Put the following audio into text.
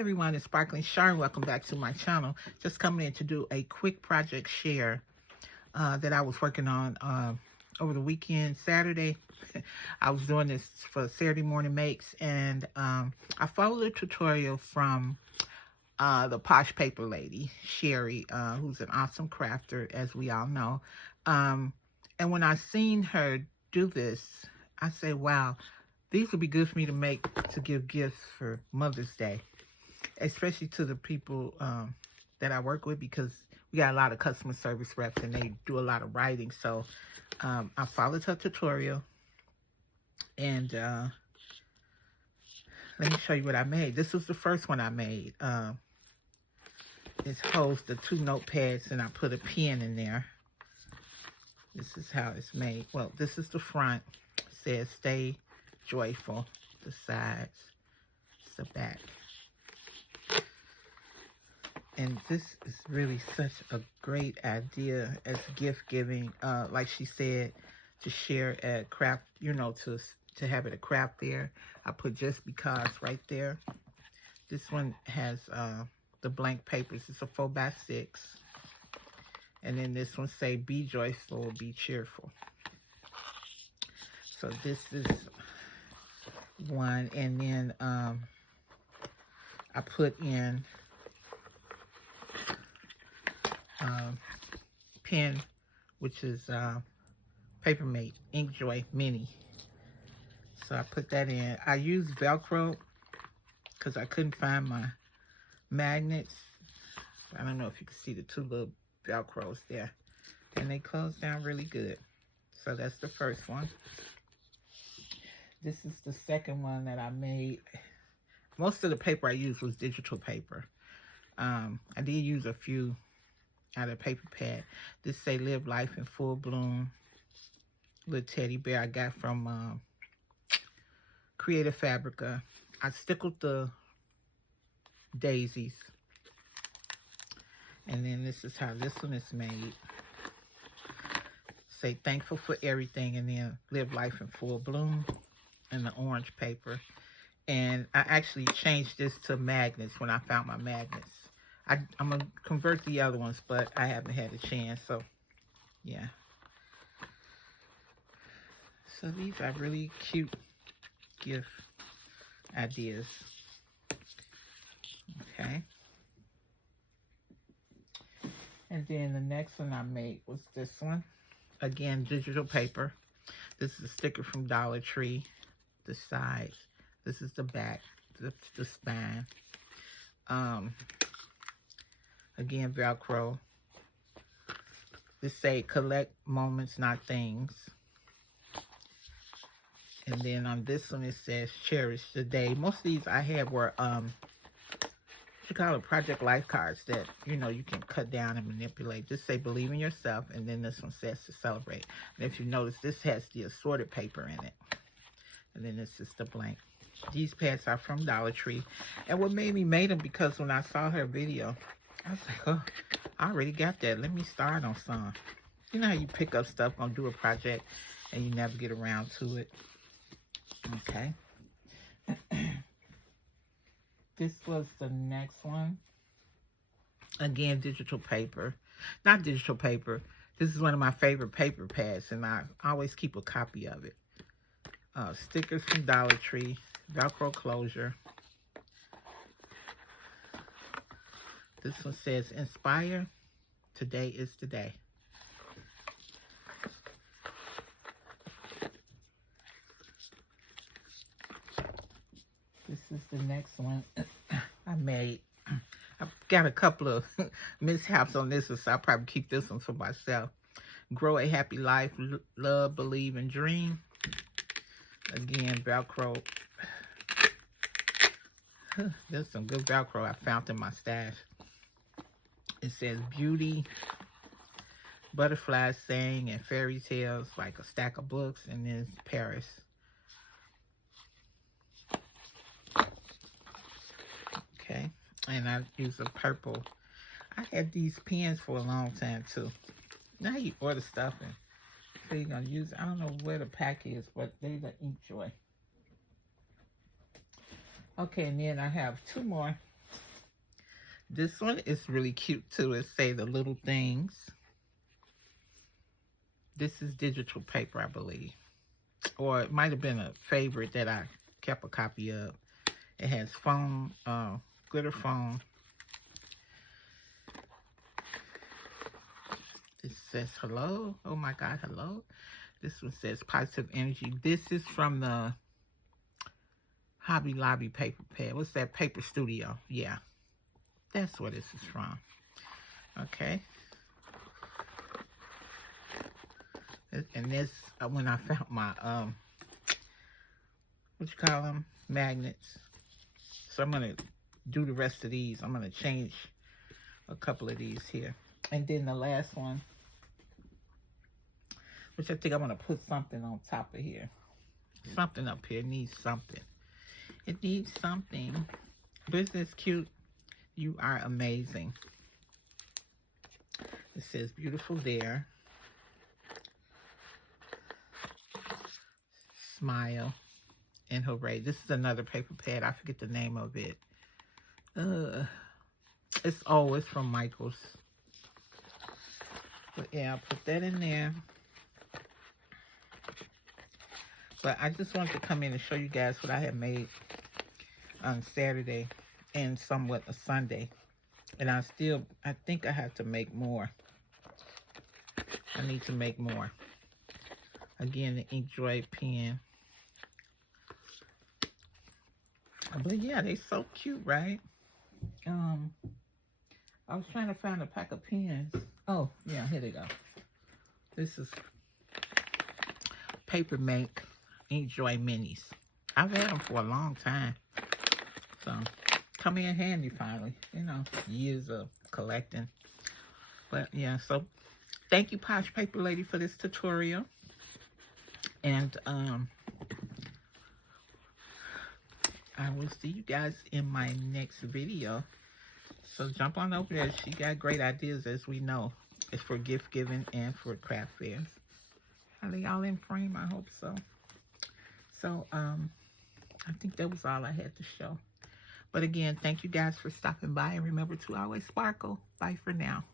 everyone, it's SparklingChar. Welcome back to my channel. Just coming in to do a quick project share that I was working on over the weekend, Saturday. I was doing this for Saturday morning makes, and I followed a tutorial from the Posh paper lady, Sherry, who's an awesome crafter, as we all know. And when I seen her do this, I say, wow, these would be good for me to make to give gifts for Mother's Day, especially to the people that I work with, because we got a lot of customer service reps and they do a lot of writing. So I followed her tutorial, and let me show you what I made. This was the first one I made. It holds the two notepads, and I put a pen in there. This is how it's made. Well, this is the front. It says stay joyful. The sides, it's the back. And this is really such a great idea as gift giving, like she said, to share at craft, you know, to have it a craft fair. I put just because right there. This one has the blank papers. It's a 4x6. And then this one say be joyful, be cheerful. So this is one. And then I put in pen, which is Papermate Inkjoy Mini. So I put that in. I used Velcro because I couldn't find my magnets. I don't know if you can see the two little Velcros there. And they close down really good. So that's the first one. This is the second one that I made. Most of the paper I used was digital paper. I did use a few out of paper pad. This say live life in full bloom. Little teddy bear I got from Creative Fabrica. I stickled the daisies. And then this is how this one is made. Say thankful for everything, and then live life in full bloom in the orange paper. And I actually changed this to magnets when I found my magnets. I'm going to convert the other ones, but I haven't had a chance, so yeah. So these are really cute gift ideas. Okay. And then the next one I made was this one. Again, digital paper. This is a sticker from Dollar Tree. The sides. This is the back. The spine. Again, Velcro. This say collect moments, not things. And then on this one it says cherish the day. Most of these I had were what you call it, project life cards that, you know, you can cut down and manipulate. Just say believe in yourself, and then this one says to celebrate. And if you notice, this has the assorted paper in it. And then this is the blank. These pads are from Dollar Tree. And what made me make them, because when I saw her video, I was like, oh, I already got that. Let me start on some. You know how you pick up stuff, gonna do a project, and you never get around to it. Okay. This was the next one. Again, digital paper. Not digital paper. This is one of my favorite paper pads, and I always keep a copy of it. Stickers from Dollar Tree. Velcro closure. This one says, inspire. Today is the day. This is the next one I made. I've got a couple of mishaps on this one, so I'll probably keep this one for myself. Grow a happy life, love, believe, and dream. Again, Velcro. There's some good Velcro I found in my stash. It says beauty, butterflies sing, and fairy tales, like a stack of books, and then Paris. Okay, and I use a purple. I had these pens for a long time too. Now you order stuff and so you're gonna use it. I don't know where the pack is, but they're the Inkjoy. Okay, and then I have two more This one is really cute too. It say the little things. This is digital paper, I believe. Or it might have been a favorite that I kept a copy of. It has foam, glitter foam. It says hello. Oh my God, hello. This one says positive energy. This is from the Hobby Lobby paper pad. What's that? Paper Studio. Yeah, that's where this is from. Okay. And this, when I found my, what you call them? Magnets. So I'm going to do the rest of these. I'm going to change a couple of these here. And then the last one, which I think I'm going to put something on top of here. Something up here needs something. It needs something. But isn't this cute? You are amazing. It says beautiful there. Smile and hooray. This is another paper pad. I forget the name of it. It's from Michael's. But yeah, I'll put that in there. But I just wanted to come in and show you guys what I had made on Saturday and somewhat a Sunday. And I think I have to make more. I need to make more. Again, the Inkjoy pen. But yeah, they so cute, right? I was trying to find a pack of pens. Oh, yeah, here they go. This is Paper Make Inkjoy Minis. I've had them for a long time. So, come in handy finally. You know, years of collecting. But yeah, so thank you, Posh Paper Lady, for this tutorial. And I will see you guys in my next video. So jump on over there. She got great ideas, as we know. It's for gift giving and for craft fairs. Are they all in frame? I hope so. So I think that was all I had to show. But again, thank you guys for stopping by. And remember to always sparkle. Bye for now.